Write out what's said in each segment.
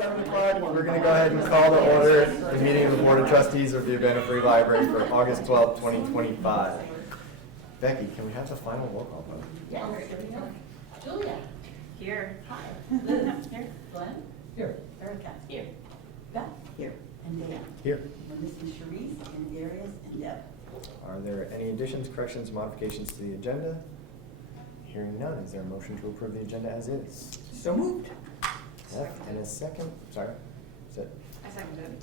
7 o'clock. We're going to go ahead and call to order the meeting of the Board of Trustees of the Urbana Free Library for August 12th, 2025. Becky, can we have the final roll call vote? Yes. Julia. Here. Hi. Liz. Here. Glenn. Here. Erica. Here. Beth. Here. And Dan. Here. And this is Sharice and Darius and Deb. Are there any additions, corrections, modifications to the agenda? Hearing none, is there a motion to approve the agenda as is? So moved. And a second? Sorry. Is it I seconded.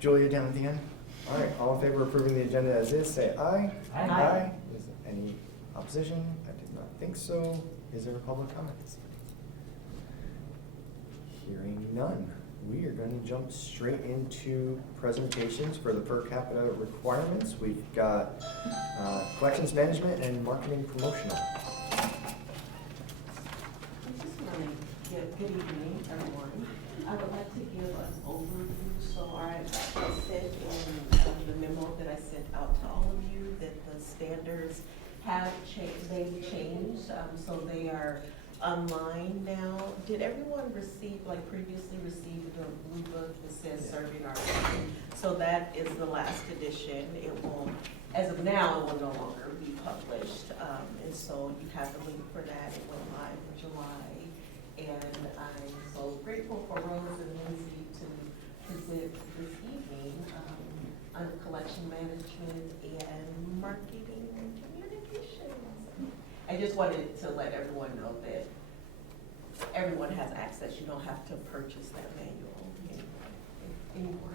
Julia down at the end? All right, all in favor of approving the agenda as is, say aye. Aye. Is there any opposition? I did not think so. Is there a public comments? Hearing none. We are going to jump straight into presentations for the per capita requirements. We've got collections management and marketing promotional. I just want to give good evening, everyone. I would like to give an overview. So I said in the memo that I sent out to all of you that the standards have changed. They've changed, so they are online now. Did everyone receive, like previously received, the blue book that says serving our community? So that is the last edition. It will, as of now, it will no longer be published. And so you have the link for that. It went live in July. And I'm so grateful for Rose and Lindsay to present this evening on collection management and marketing and communications. I just wanted to let everyone know that everyone has access. You don't have to purchase that manual anymore.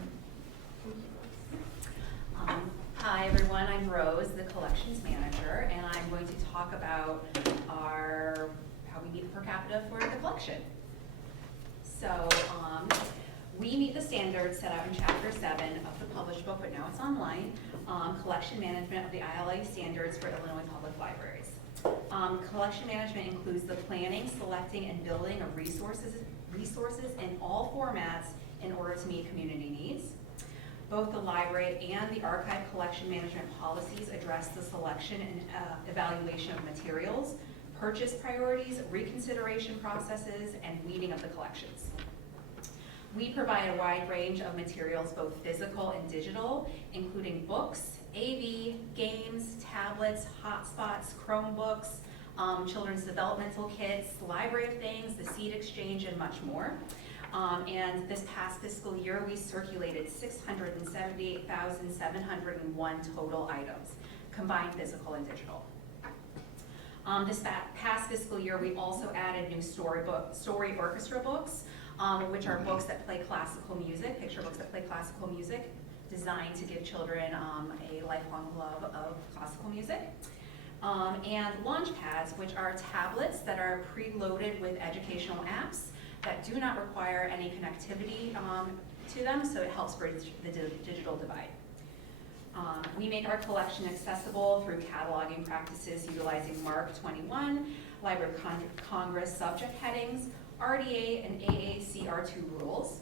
Hi everyone, I'm Rose, the collections manager, and I'm going to talk about how we meet the per capita for the collection. So we meet the standards set out in Chapter 7 of the published book, but now it's online, collection management of the ILA standards for Illinois public libraries. Collection management includes the planning, selecting, and building of resources in all formats in order to meet community needs. Both the library and the archive collection management policies address the selection and evaluation of materials, purchase priorities, reconsideration processes, and weeding of the collections. We provide a wide range of materials, both physical and digital, including books, AV, games, tablets, hotspots, Chromebooks, children's developmental kits, library of things, the seed exchange, and much more. And this past fiscal year, we circulated 678,701 total items, combined physical and digital. This past fiscal year, we also added new story orchestra books, which are books that play classical music, picture books that play classical music, designed to give children a lifelong love of classical music. And launch pads, which are tablets that are preloaded with educational apps that do not require any connectivity to them, so it helps bridge the digital divide. We make our collection accessible through cataloging practices utilizing MARC 21, Library of Congress subject headings, RDA and AACR2 rules.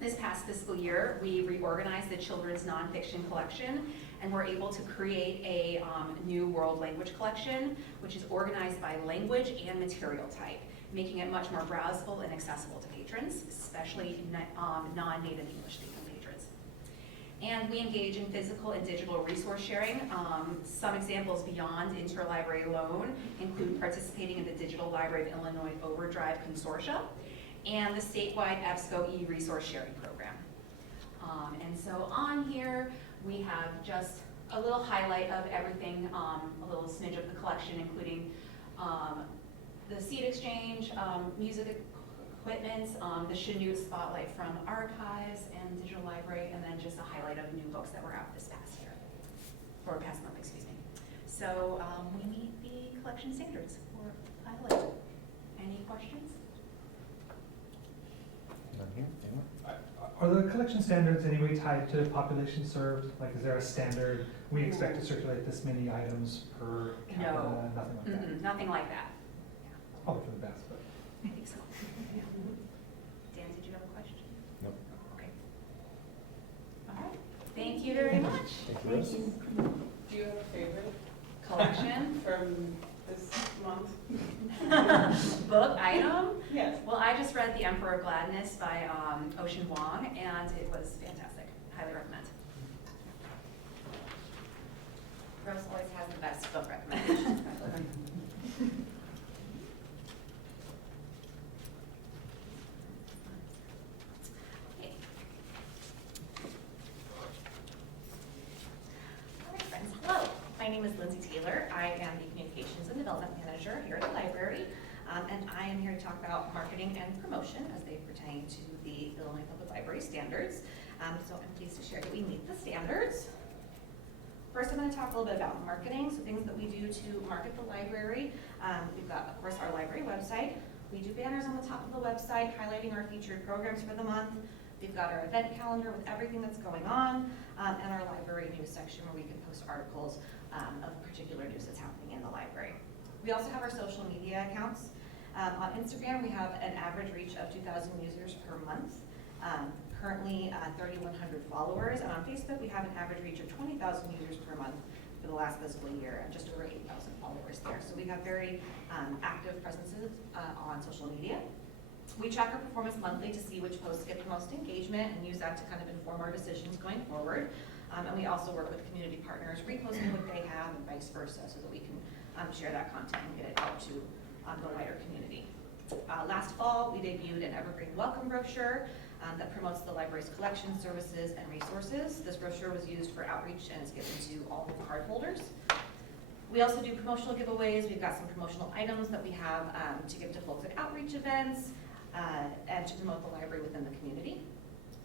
This past fiscal year, we reorganized the children's nonfiction collection, and we're able to create a new world language collection, which is organized by language and material type, making it much more browsable and accessible to patrons, especially non-native English speaking patrons. And we engage in physical and digital resource sharing. Some examples beyond interlibrary loan include participating in the Digital Library of Illinois Overdrive Consortia and the statewide EBSCO e-resource sharing program. And so on here, we have just a little highlight of everything, a little smidge of the collection, including the seed exchange, music equipment, the Chanute Spotlight from Archives and Digital Library, and then just a highlight of new books that were out this past year, or past month, excuse me. So we meet the collection standards for ILA. Any questions? None here. Anyone? Are the collection standards in any way tied to population served? Like, is there a standard, we expect to circulate this many items per capita? No. Nothing like that? Nothing like that. Probably for the best, but. I think so. Yeah. Dan, did you have a question? Nope. Okay. All right. Thank you very much. Thank you, Rose. Do you have a favorite Collection? from this month? Book item? Yes. Well, I just read The Emperor of Gladness by Ocean Wong, and it was fantastic. Highly recommend. Rose always has the best book recommendations. Okay. All right, friends. Hello. My name is Lindsay Taylor. I am the Communications and Development Manager here at the library, and I am here to talk about marketing and promotion as they pertain to the Illinois Public Library standards. So I'm pleased to share that we meet the standards. First, I'm going to talk a little bit about marketing, so things that we do to market the library. We've got, of course, our library website. We do banners on the top of the website highlighting our featured programs for the month. We've got our event calendar with everything that's going on, and our library news section where we can post articles of particular news that's happening in the library. We also have our social media accounts. On Instagram, we have an average reach of 2,000 users per month. Currently 3,100 followers, and on Facebook we have an average reach of 20,000 users per month for the last fiscal year, and just over 8,000 followers there. So we have very active presences on social media. We track our performance monthly to see which posts get the most engagement and use that to kind of inform our decisions going forward. And we also work with community partners, reposting what they have and vice versa, so that we can share that content and get it out to the wider community. Last fall, we debuted an evergreen welcome brochure that promotes the library's collection, services, and resources. This brochure was used for outreach and is given to all new cardholders. We also do promotional giveaways. We've got some promotional items that we have to give to folks at outreach events and to promote the library within the community.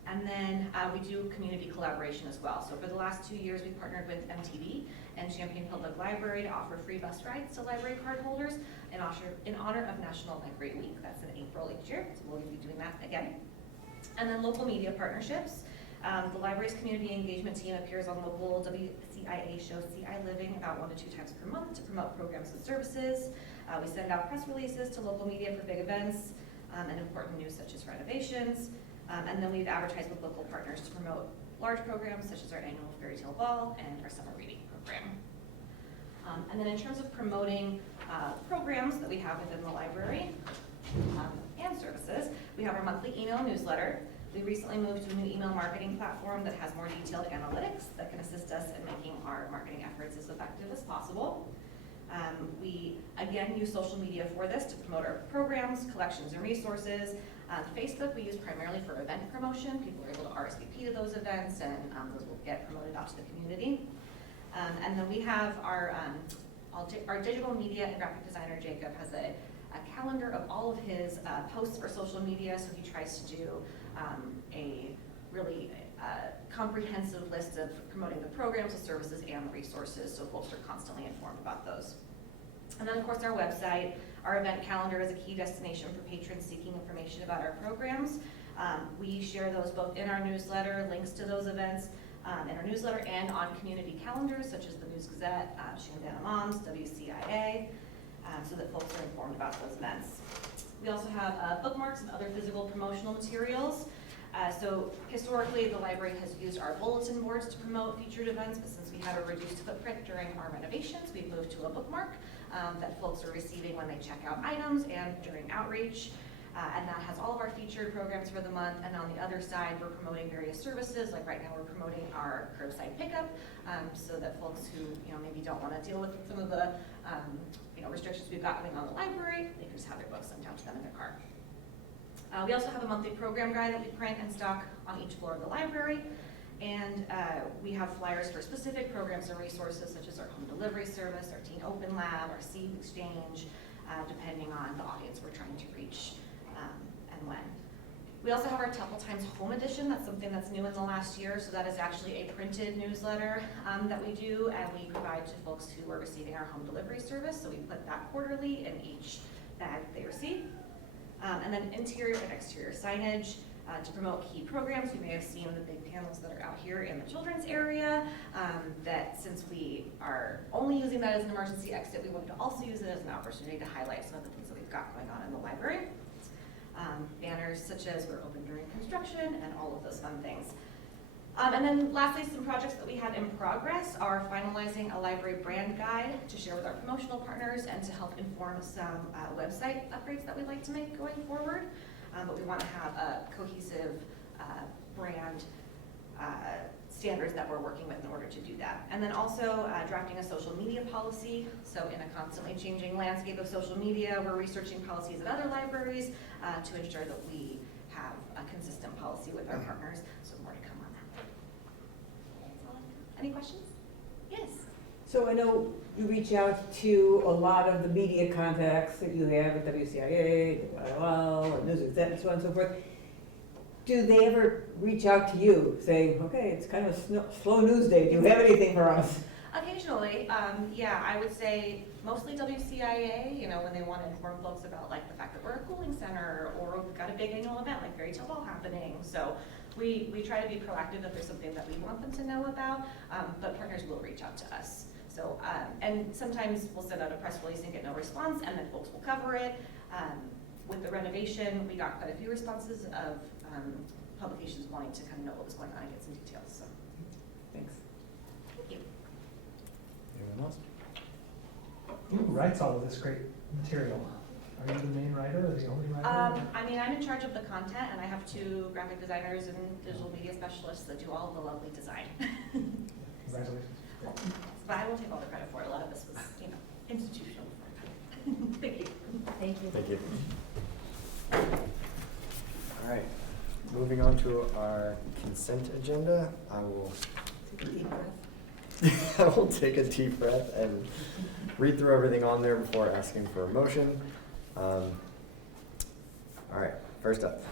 And then we do community collaboration as well. So for the last 2 years, we partnered with MTV and Champaign Public Library to offer free bus rides to library cardholders in honor of National Library Week. That's in April each year, so we'll be doing that again. And then local media partnerships. The library's community engagement team appears on local WCIA show CI Living about 1 to 2 times per month to promote programs and services. We send out press releases to local media for big events and important news such as renovations. And then we've advertised with local partners to promote large programs such as our annual fairy tale ball and our summer reading program. And then in terms of promoting programs that we have within the library and services, we have our monthly email newsletter. We recently moved to a new email marketing platform that has more detailed analytics that can assist us in making our marketing efforts as effective as possible. We, again, use social media for this to promote our programs, collections, and resources. Facebook we use primarily for event promotion. People are able to RSVP to those events, and those will get promoted out to the community. And then we have our digital media and graphic designer, Jacob, has a calendar of all of his posts for social media, so he tries to do a really comprehensive list of promoting the programs, the services, and the resources, so folks are constantly informed about those. And then, of course, our website. Our event calendar is a key destination for patrons seeking information about our programs. We share those both in our newsletter, links to those events in our newsletter, and on community calendars such as the News Gazette, Shandana Moms, WCIA, so that folks are informed about those events. We also have bookmarks and other physical promotional materials. So historically, the library has used our bulletin boards to promote featured events, but since we had a reduced footprint during our renovations, we've moved to a bookmark that folks are receiving when they check out items and during outreach. And that has all of our featured programs for the month. And on the other side, we're promoting various services. Like right now, we're promoting our curbside pickup, so that folks who maybe don't want to deal with some of the restrictions we've got going on in the library, they can just have their books sent out to them in their car. We also have a monthly program guide that we print and stock on each floor of the library. And we have flyers for specific programs and resources such as our home delivery service, our teen open lab, our seed exchange, depending on the audience we're trying to reach and when. We also have our Temple Times Home Edition. That's something that's new in the last year. So that is actually a printed newsletter that we do, and we provide to folks who are receiving our home delivery service. So we put that quarterly in each bag they receive. And then interior and exterior signage to promote key programs. You may have seen the big panels that are out here in the children's area, that since we are only using that as an emergency exit, we wanted to also use it as an opportunity to highlight some of the things that we've got going on in the library. Banners such as we're open during construction and all of those fun things. And then lastly, some projects that we have in progress are finalizing a library brand guide to share with our promotional partners and to help inform some website upgrades that we'd like to make going forward. but we want to have a cohesive brand standards that we're working with in order to do that. And then also drafting a social media policy. So in a constantly changing landscape of social media, we're researching policies at other libraries to ensure that we have a consistent policy with our partners. So more to come on that. That's all I've got. Any questions? Yes. So I know you reach out to a lot of the media contacts that you have at WCIA, WIL, or News Gazette, and so on and so forth. Do they ever reach out to you saying, okay, it's kind of a slow news day, do you have anything for us? Occasionally, yeah, I would say mostly WCIA, you know, when they want to inform folks about like the fact that we're a cooling center or we've got a big annual event like Fairy Tale Ball happening. So we try to be proactive if there's something that we want them to know about, but partners will reach out to us. So, and sometimes we'll send out a press release and get no response, and then folks will cover it. With the renovation, we got quite a few responses of publications wanting to kind of know what was going on and get some details, so. Thanks. Thank you. Anyone else? Who writes all of this great material? Are you the main writer or the only writer? I mean, I'm in charge of the content, and I have 2 graphic designers and digital media specialists that do all of the lovely design. Congratulations. But I won't take all the credit for it. A lot of this was, you know, institutional. Thank you. Thank you. Thank you. All right, moving on to our consent agenda. I will Take a deep breath. I will take a deep breath and read through everything on there before asking for a motion. All right, first up,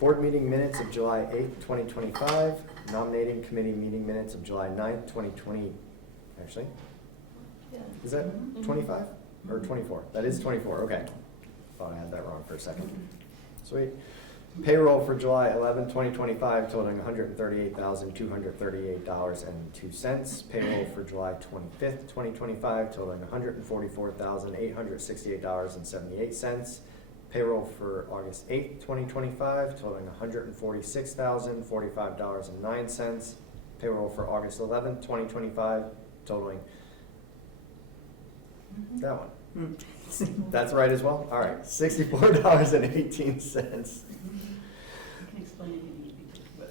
board meeting minutes of July 8th, 2025, nominating committee meeting minutes of July 9th, 2020, actually, Yeah. is that 25 or 24? That is 24, okay. Thought I had that wrong for a second. Sweet. Payroll for July 11, 2025 totaling $138,238.02. Payroll for July 25th, 2025 totaling $144,868.78. Payroll for August 8th, 2025 totaling $146,045.09. Payroll for August 11th, 2025 totaling that one. That's right as well? All right, $64.18. Can explain it if you need me to, but.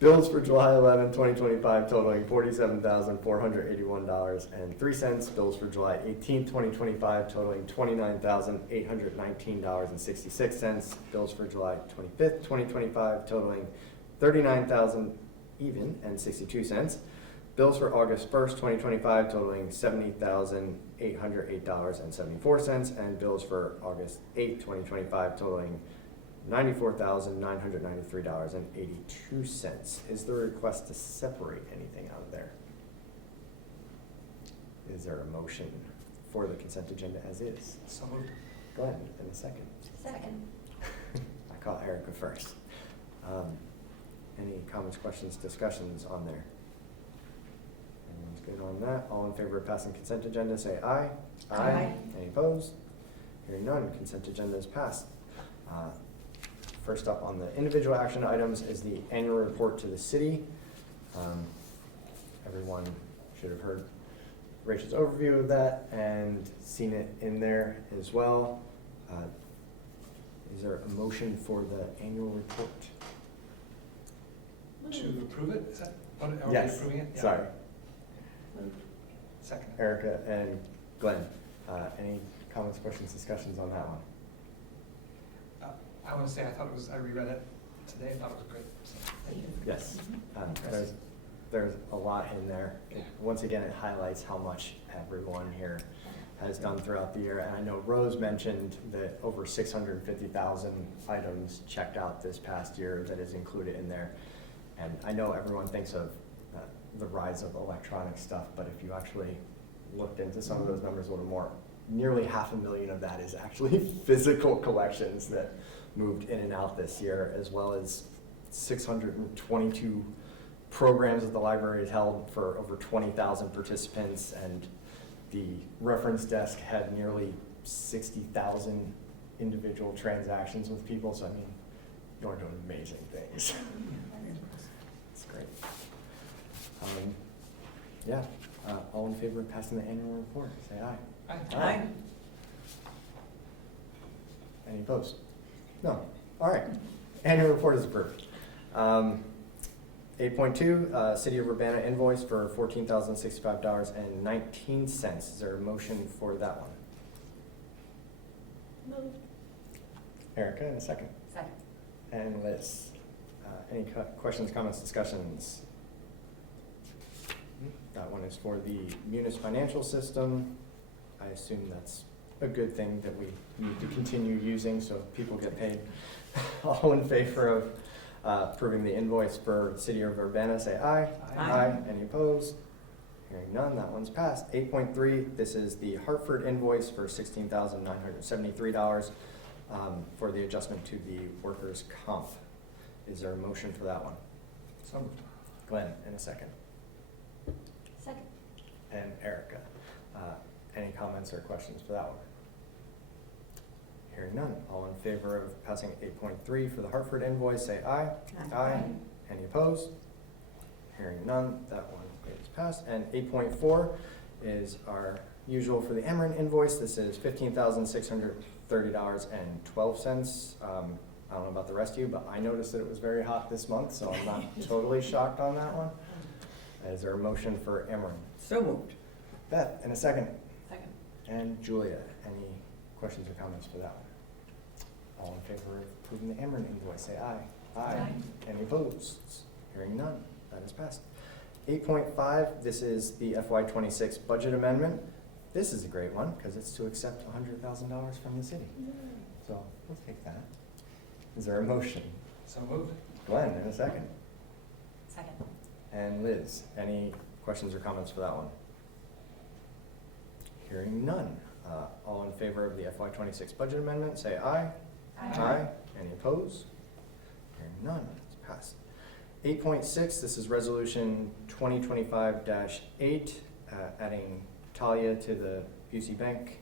Bills for July 11, 2025 totaling $47,481.03. Bills for July 18, 2025 totaling $29,819.66. Bills for July 25th, 2025 totaling $39,000 even and 62 cents. Bills for August 1st, 2025 totaling $70,808.74. And bills for August 8th, 2025 totaling $94,993.82. Is there a request to separate anything out of there? Is there a motion for the consent agenda as is? So moved. Glenn, in a second. Second. I call Erica first. Any comments, questions, discussions on there? Everyone's good on that. All in favor of passing consent agenda, say aye. Aye. Any opposed? Hearing none, consent agenda is passed. First up on the individual action items is the annual report to the city. Everyone should have heard Rachel's overview of that and seen it in there as well. Is there a motion for the annual report? To approve it? Is that, are we Yes, approving it? Yeah. sorry. Second. Erica and Glenn, any comments, questions, discussions on that one? I want to say I reread it today, I thought it was great. So, thank you. Yes, there's a lot in there. Once again, it highlights how much everyone here has done throughout the year. And I know Rose mentioned that over 650,000 items checked out this past year that is included in there. And I know everyone thinks of the rise of electronic stuff, but if you actually looked into some of those numbers a little more, nearly 500,000 of that is actually physical collections that moved in and out this year, as well as 622 programs that the library has held for over 20,000 participants, and the reference desk had nearly 60,000 individual transactions with people. So I mean, you're doing amazing things. It's great. Yeah, all in favor of passing the annual report, say aye. Aye. Aye. Any opposed? No. All right, annual report is approved. 8.2, City of Urbana invoice for $14,065.19. Is there a motion for that one? Moved. Erica, in a second. Second. And Liz, any questions, comments, discussions? That one is for the Munis financial system. I assume that's a good thing that we need to continue using so people get paid. All in favor of approving the invoice for City of Urbana, say aye. Aye. Any opposed? Hearing none, that one's passed. 8.3, this is the Hartford invoice for $16,973 for the adjustment to the workers' comp. Is there a motion for that one? So moved. Glenn, in a second. Second. And Erica. Any comments or questions for that one? Hearing none. All in favor of passing 8.3 for the Hartford invoice, say aye. Aye. Any opposed? Hearing none, that one is passed. And 8.4 is our usual for the Emeren invoice. This is $15,630.12. I don't know about the rest of you, but I noticed that it was very hot this month, so I'm not totally shocked on that one. Is there a motion for Emeren? So moved. Beth, in a second. Second. And Julia, any questions or comments for that one? All in favor of approving the Emeren invoice, say aye. Aye. Any opposed? Hearing none, that is passed. 8.5, this is the FY26 budget amendment. This is a great one because it's to accept $100,000 from the city. So we'll take that. Is there a motion? So moved. Glenn, in a second. Second. And Liz, any questions or comments for that one? Hearing none. All in favor of the FY26 budget amendment, say aye. Aye. Any opposed? Hearing none, it's passed. 8.6, this is resolution 2025-8, adding Talia to the UC Bank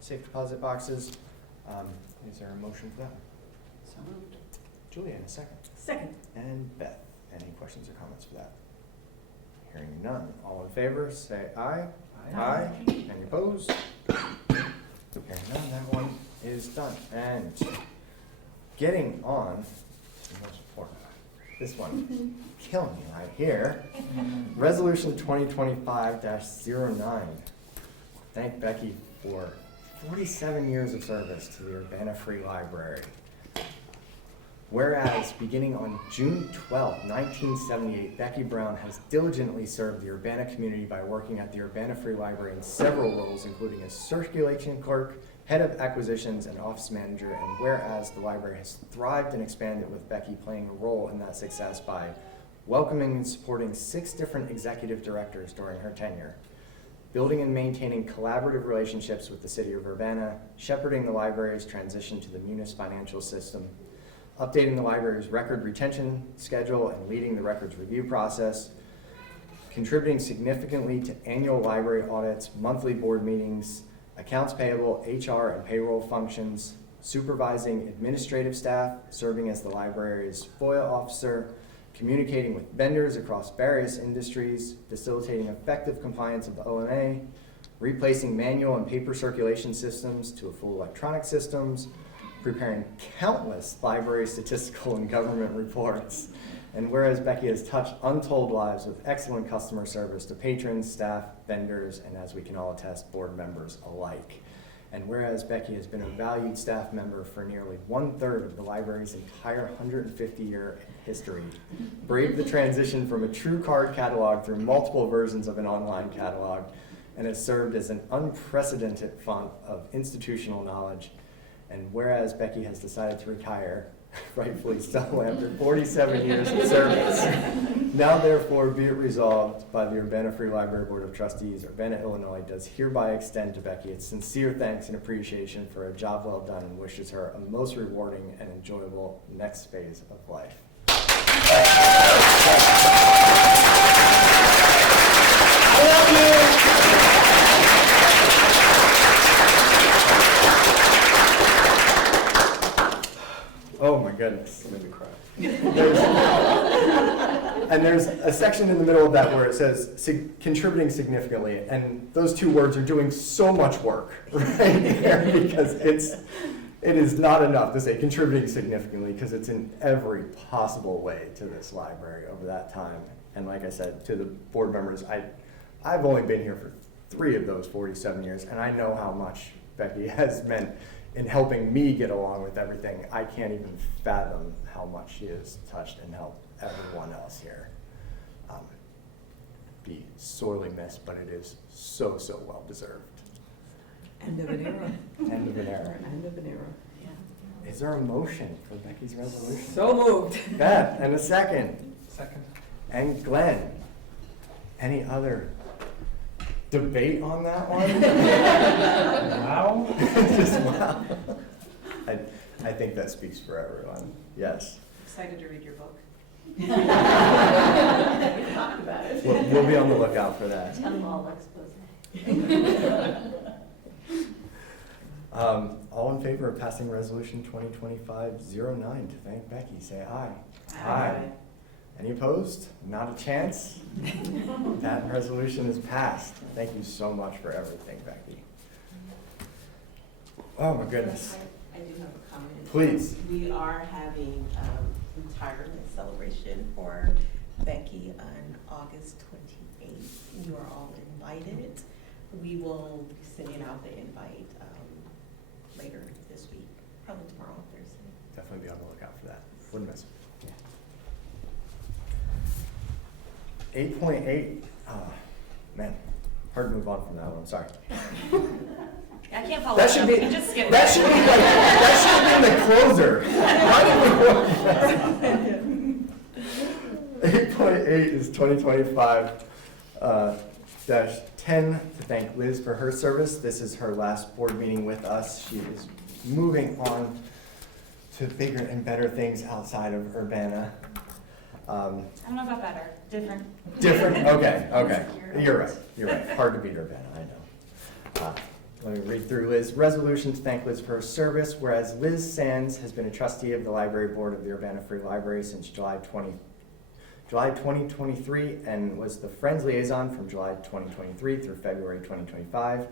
safe deposit boxes. Is there a motion for that? So moved. Julia, in a second. Second. And Beth, any questions or comments for that? Hearing none. All in favor, say aye. Aye. Any opposed? Hearing none, that one is done. And getting on to the most important, this one, killing me right here. Resolution 2025-09. Thank Becky for 47 years of service to the Urbana Free Library. Whereas, beginning on June 12, 1978, Becky Brown has diligently served the Urbana community by working at the Urbana Free Library in several roles, including as circulation clerk, head of acquisitions, and office manager. And whereas the library has thrived and expanded with Becky playing a role in that success by welcoming and supporting 6 different executive directors during her tenure, building and maintaining collaborative relationships with the city of Urbana, shepherding the library's transition to the Munis financial system, updating the library's record retention schedule and leading the records review process, contributing significantly to annual library audits, monthly board meetings, accounts payable, HR and payroll functions, supervising administrative staff, serving as the library's FOIA officer, communicating with vendors across various industries, facilitating effective compliance of the OMA, replacing manual and paper circulation systems to a full electronic systems, preparing countless library statistical and government reports. And whereas Becky has touched untold lives with excellent customer service to patrons, staff, vendors, and as we can all attest, board members alike. And whereas Becky has been a valued staff member for nearly 1/3 of the library's entire 150-year history, braved the transition from a true card catalog through multiple versions of an online catalog, and has served as an unprecedented font of institutional knowledge. And whereas Becky has decided to retire, rightfully so, after 47 years of service, now therefore be it resolved by the Urbana Free Library Board of Trustees, Urbana, Illinois, does hereby extend to Becky its sincere thanks and appreciation for a job well done, and wishes her a most rewarding and enjoyable next phase of life. Oh my goodness. Made me cry. There's a section in the middle of that where it says contributing significantly, and those 2 words are doing so much work right there because it is not enough to say contributing significantly, because it's in every possible way to this library over that time. And like I said, to the board members, I've only been here for 3 of those 47 years, and I know how much Becky has meant in helping me get along with everything. I can't even fathom how much she has touched and helped everyone else here. Be sorely missed, but it is so, so well deserved. End of an era. End of an era. End of an era. Is there a motion for Becky's resolution? So moved. Beth, and a second. Second. And Glenn. Any other debate on that one? Wow. Just wow. I think that speaks for everyone. Yes. Excited to read your book. We talked about it. We'll be on the lookout for that. Tell-all expose. All in favor of passing resolution 2025-09 to thank Becky, say aye. Aye. Any opposed? Not a chance? That resolution is passed. Thank you so much for everything, Becky. Oh my goodness. I do have a comment. Please. We are having retirement celebration for Becky on August 28th. You are all invited. We will be sending out the invite later this week, probably tomorrow, Thursday. Definitely be on the lookout for that. Wouldn't miss it. 8.8, man, hard to move on from that one, sorry. I can't follow That that should up. be, You can just skip that it. should be like, that should have been the closer. 8.8 is 2025-10 to thank Liz for her service. This is her last board meeting with us. She is moving on to bigger and better things outside of Urbana. I don't know about better, different. Different, okay. You're right. Hard to beat Urbana, I know. Let me read through Liz. Resolution to thank Liz for her service, whereas Liz Sands has been a trustee of the library board of the Urbana Free Library since July 2023 and was the Friends Liaison from July 2023 through February 2025.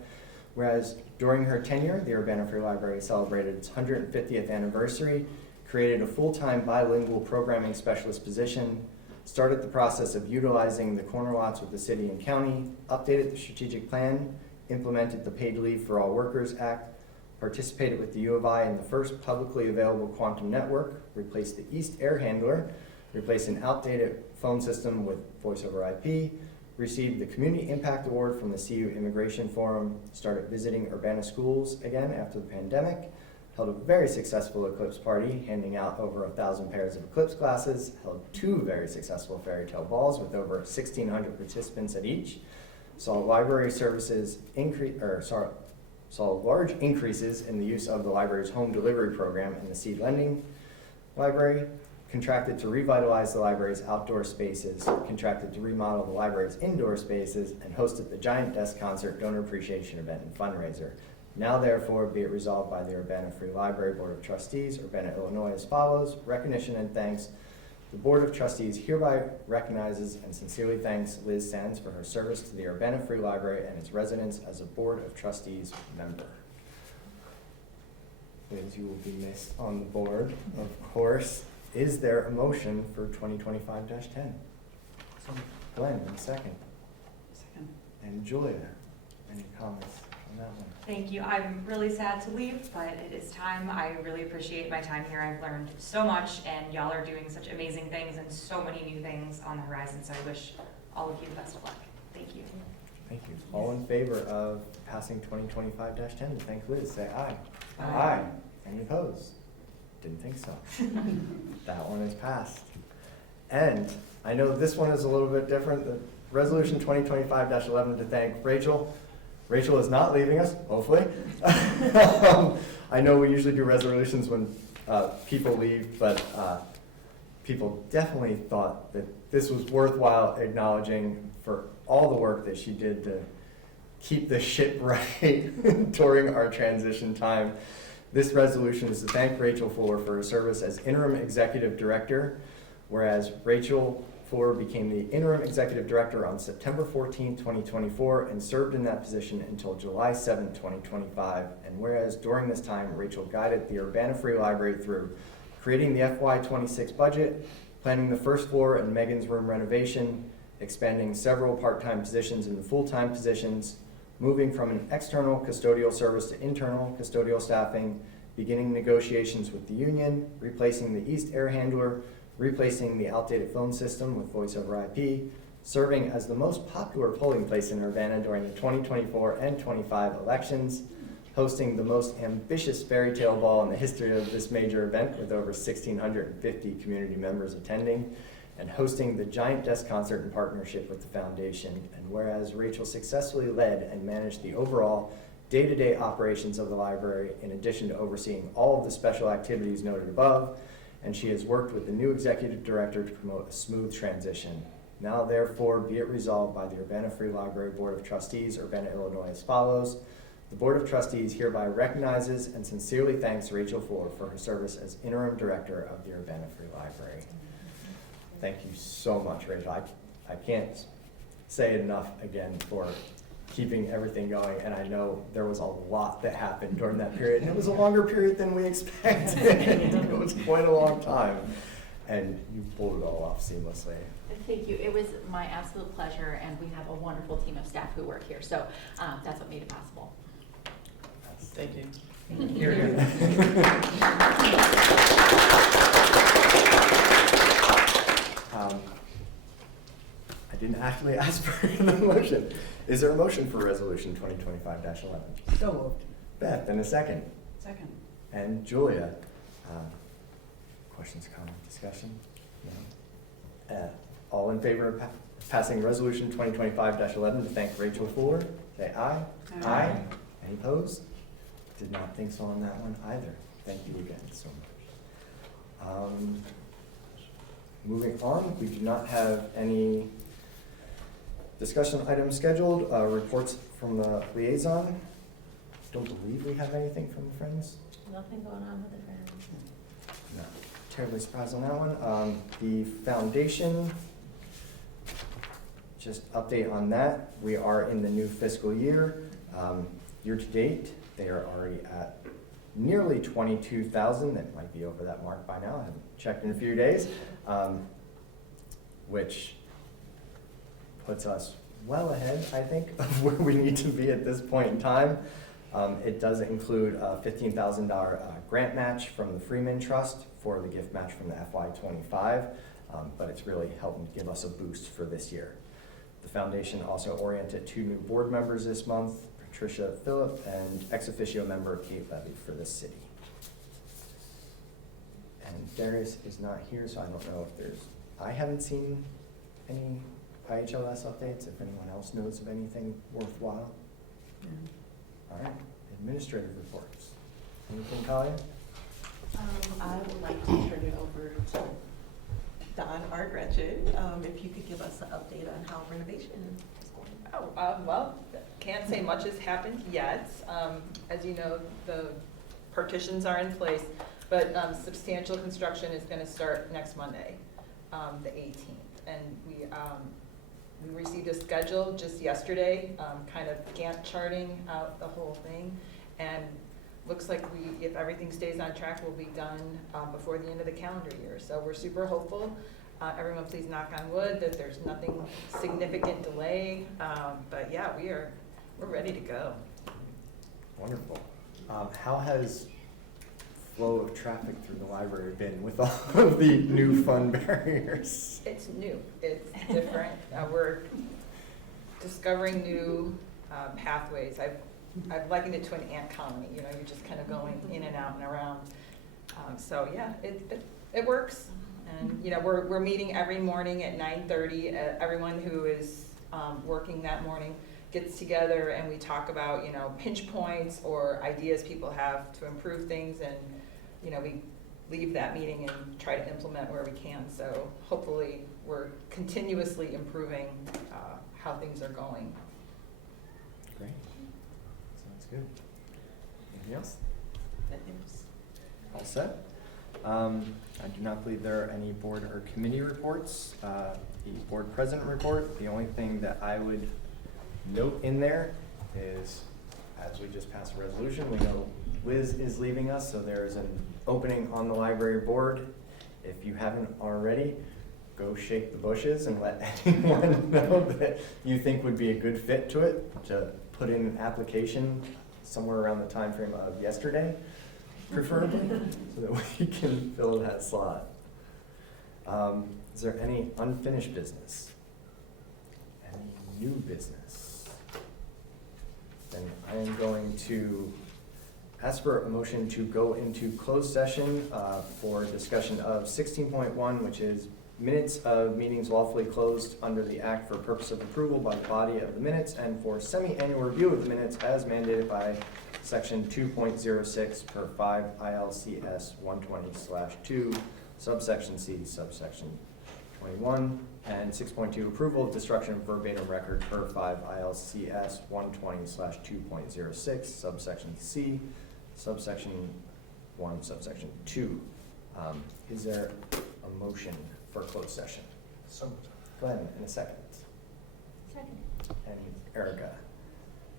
Whereas during her tenure, the Urbana Free Library celebrated its 150th anniversary, created a full-time bilingual programming specialist position, started the process of utilizing the corner lots with the city and county, updated the strategic plan, implemented the Paid Leave for All Workers Act, participated with the U of I in the first publicly available quantum network, replaced the East Air Handler, replaced an outdated phone system with voice over IP, received the Community Impact Award from the CU Immigration Forum, started visiting Urbana schools again after the pandemic, held a very successful Eclipse party, handing out over 1,000 pairs of Eclipse glasses, held 2 very successful fairy tale balls with over 1,600 participants at each, saw library services saw large increases in the use of the library's home delivery program in the seed lending library, contracted to revitalize the library's outdoor spaces, contracted to remodel the library's indoor spaces, and hosted the Giant Desk Concert donor appreciation event and fundraiser. Now therefore be it resolved by the Urbana Free Library Board of Trustees, Urbana, Illinois as follows. Recognition and thanks. The Board of Trustees hereby recognizes and sincerely thanks Liz Sands for her service to the Urbana Free Library and its residents as a Board of Trustees member. Liz, you will be missed on the board, of course. Is there a motion for 2025-10? Glenn, in second. Second. And Julia, any comments on that one? Thank you. I'm really sad to leave, but it is time. I really appreciate my time here. I've learned so much, and y'all are doing such amazing things and so many new things on the horizon, so I wish all of you the best of luck. Thank you. Thank you. All in favor of passing 2025-10 to thank Liz, say aye. Aye. Any opposed? Didn't think so. That one is passed. And I know this one is a little bit different. The resolution 2025-11 to thank Rachel. Rachel is not leaving us, hopefully. I know we usually do resolutions when people leave, but people definitely thought that this was worthwhile acknowledging for all the work that she did to keep the ship right during our transition time. This resolution is to thank Rachel Fuller for her service as interim executive director, whereas Rachel Fuller became the interim executive director on September 14, 2024, and served in that position until July 7, 2025. And whereas during this time, Rachel guided the Urbana Free Library through creating the FY26 budget, planning the first floor and Megan's room renovation, expanding several part-time positions into full-time positions, moving from an external custodial service to internal custodial staffing, beginning negotiations with the union, replacing the East air handler, replacing the outdated phone system with voice over IP, serving as the most popular polling place in Urbana during the 2024 and 25 elections, hosting the most ambitious fairy tale ball in the history of this major event with over 1,650 community members attending, and hosting the giant desk concert in partnership with the foundation. And whereas Rachel successfully led and managed the overall day-to-day operations of the library, in addition to overseeing all of the special activities noted above, and she has worked with the new executive director to promote a smooth transition. Now therefore be it resolved by the Urbana Free Library Board of Trustees, Urbana, Illinois, as follows. The Board of Trustees hereby recognizes and sincerely thanks Rachel Fuller for her service as interim director of the Urbana Free Library. Thank you so much, Rachel. I can't say it enough again for keeping everything going, and I know there was a lot that happened during that period, and it was a longer period than we expected. It was quite a long time, and you pulled it all off seamlessly. Thank you. It was my absolute pleasure, and we have a wonderful team of staff who work here, so that's what made it possible. Thank you. Here, here. I didn't actually ask for the motion. Is there a motion for resolution 2025-11? So moved. Beth, and a second. Second. And Julia. Questions, comments, discussion? No? All in favor of passing resolution 2025-11 to thank Rachel Fuller, say aye. Aye. Any opposed? Did not think so on that one either. Thank you again so much. Moving on, we do not have any discussion items scheduled. Reports from the liaison. Don't believe we have anything from the Friends. Nothing going on with the Friends. Not terribly surprised on that one. The foundation, just update on that. We are in the new fiscal year. Year to date, they are already at nearly 22,000. That might be over that mark by now. I haven't checked in a few days, which puts us well ahead, I think, of where we need to be at this point in time. It does include a $15,000 grant match from the Freeman Trust for the gift match from the FY25, but it's really helping give us a boost for this year. The foundation also oriented 2 new board members this month, Patricia Phillip and ex officio member Kate Levy for the city. And Darius is not here, so I don't know if I haven't seen any IHLS updates, if anyone else knows of anything worthwhile. All right, administrative reports. Anything, Talia? I would like to turn it over to Don Art-Gretchen, if you could give us an update on how renovation is going. Well, can't say much has happened yet. As you know, the partitions are in place, but substantial construction is going to start next Monday, the 18th. And we received a schedule just yesterday, kind of Gantt charting out the whole thing. And looks like if everything stays on track, we'll be done before the end of the calendar year. So we're super hopeful. Everyone please knock on wood that there's nothing significant delay. But yeah, we're ready to go. Wonderful. How has flow of traffic through the library been with all of the new fun barriers? It's new, it's different. We're discovering new pathways. I've likened it to an ant colony. You know, you're just kind of going in and out and around. So yeah, it works. And you know, we're meeting every morning at 9:30. Everyone who is working that morning gets together and we talk about, you know, pinch points or ideas people have to improve things, and you know, we leave that meeting and try to implement where we can. So hopefully we're continuously improving how things are going. Great. Sounds good. Anything else? That there's All set? I do not believe there are any board or committee reports. The board president report, the only thing that I would note in there is, as we just passed a resolution, we know Liz is leaving us, so there is an opening on the library board. If you haven't already, go shake the bushes and let anyone know that you think would be a good fit to it, to put in an application somewhere around the time frame of yesterday, preferably, so that we can fill that slot. Is there any unfinished business? Any new business? Then I am going to ask for a motion to go into closed session for discussion of 16.1, which is minutes of meetings lawfully closed under the Act for purpose of approval by the body of the minutes, and for semi-annual review of the minutes as mandated by Section 2.06 per 5 ILCS 120/2, subsection C, subsection 21, and 6.2 approval of destruction of verbatim record per 5 ILCS 120/2.06, subsection C, subsection 1, subsection 2. Is there a motion for closed session? So moved. Glenn, in a second. Second. And Erica.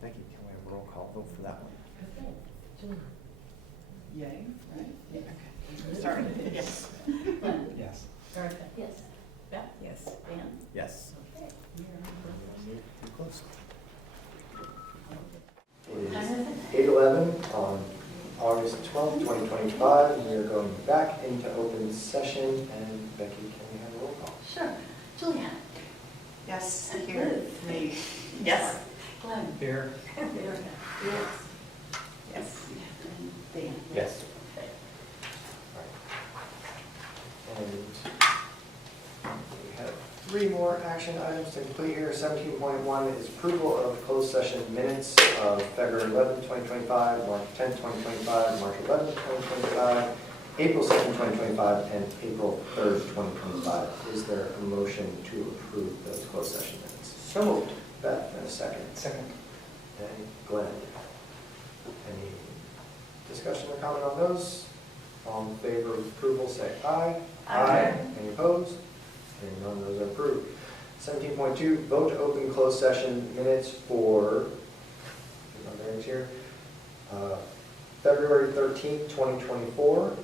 Becky, can we have a roll call vote for that one? Yay, right? Yeah, okay. Sorry. Yes. Yes. Erica? Yes. Beth? Yes. Dan? Yes. Okay. Move to close. It is 8:11 on August 12th, 2025. We are going back into open session, and Becky, can we have a roll call? Sure. Julianne? Yes, here. Me. Yes. Glenn? Here. Erica? Yes. Yes. Dan? Yes. And we have 3 more action items to complete here. 17.1 is approval of closed session minutes of February 11th, 2025, March 10th, 2025, March 11th, 2025, April 2nd, 2025, and April 3rd, 2025. Is there a motion to approve those closed session minutes? So moved. Beth, in a second. Second. And Glenn. Any discussion or comment on those? All in favor of approval, say aye. Aye. Any opposed? Hearing none, those are approved. 17.2, vote to open closed session minutes for, my bearings here, February 13th, 2024,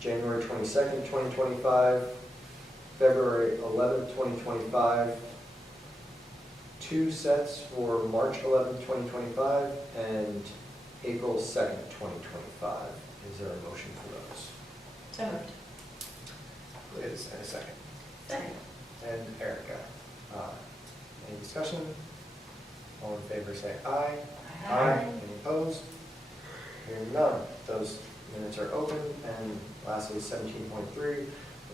January 22nd, 2025, February 11th, 2025, 2 sets for March 11th, 2025, and April 2nd, 2025. Is there a motion for those? So moved. Liz, and a second. Second. And Erica. Any discussion? All in favor say aye. Any opposed? Hearing none, those minutes are open. And lastly, 17.3,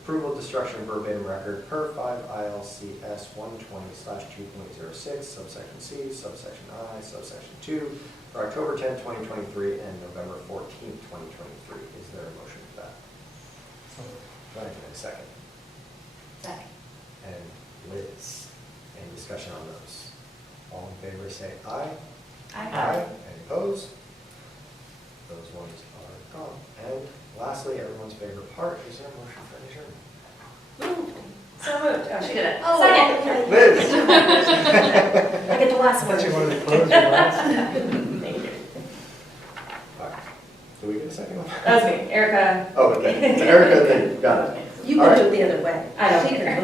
approval of destruction of verbatim record per 5 ILCS 120/2.06, subsection C, subsection I, subsection 2, for October 10th, 2023, and November 14th, 2023. Is there a motion for that? So moved. Go ahead, in a second. Second. And Liz, any discussion on those? All in favor say aye. Aye. Any opposed? Those ones are gone. And lastly, everyone's favorite part, is there a motion for adjournment? So moved. Oh, she did it. Oh, Second. Liz! I get the last I one. thought you wanted to close your eyes. Thank you. All right. Do we get a second one? That was me, Erica. Oh, okay. So Erica, then, got it. You All can right. do it the other way. I don't care.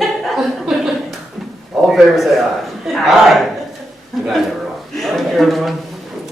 All in favor say aye. Aye. Good night, everyone.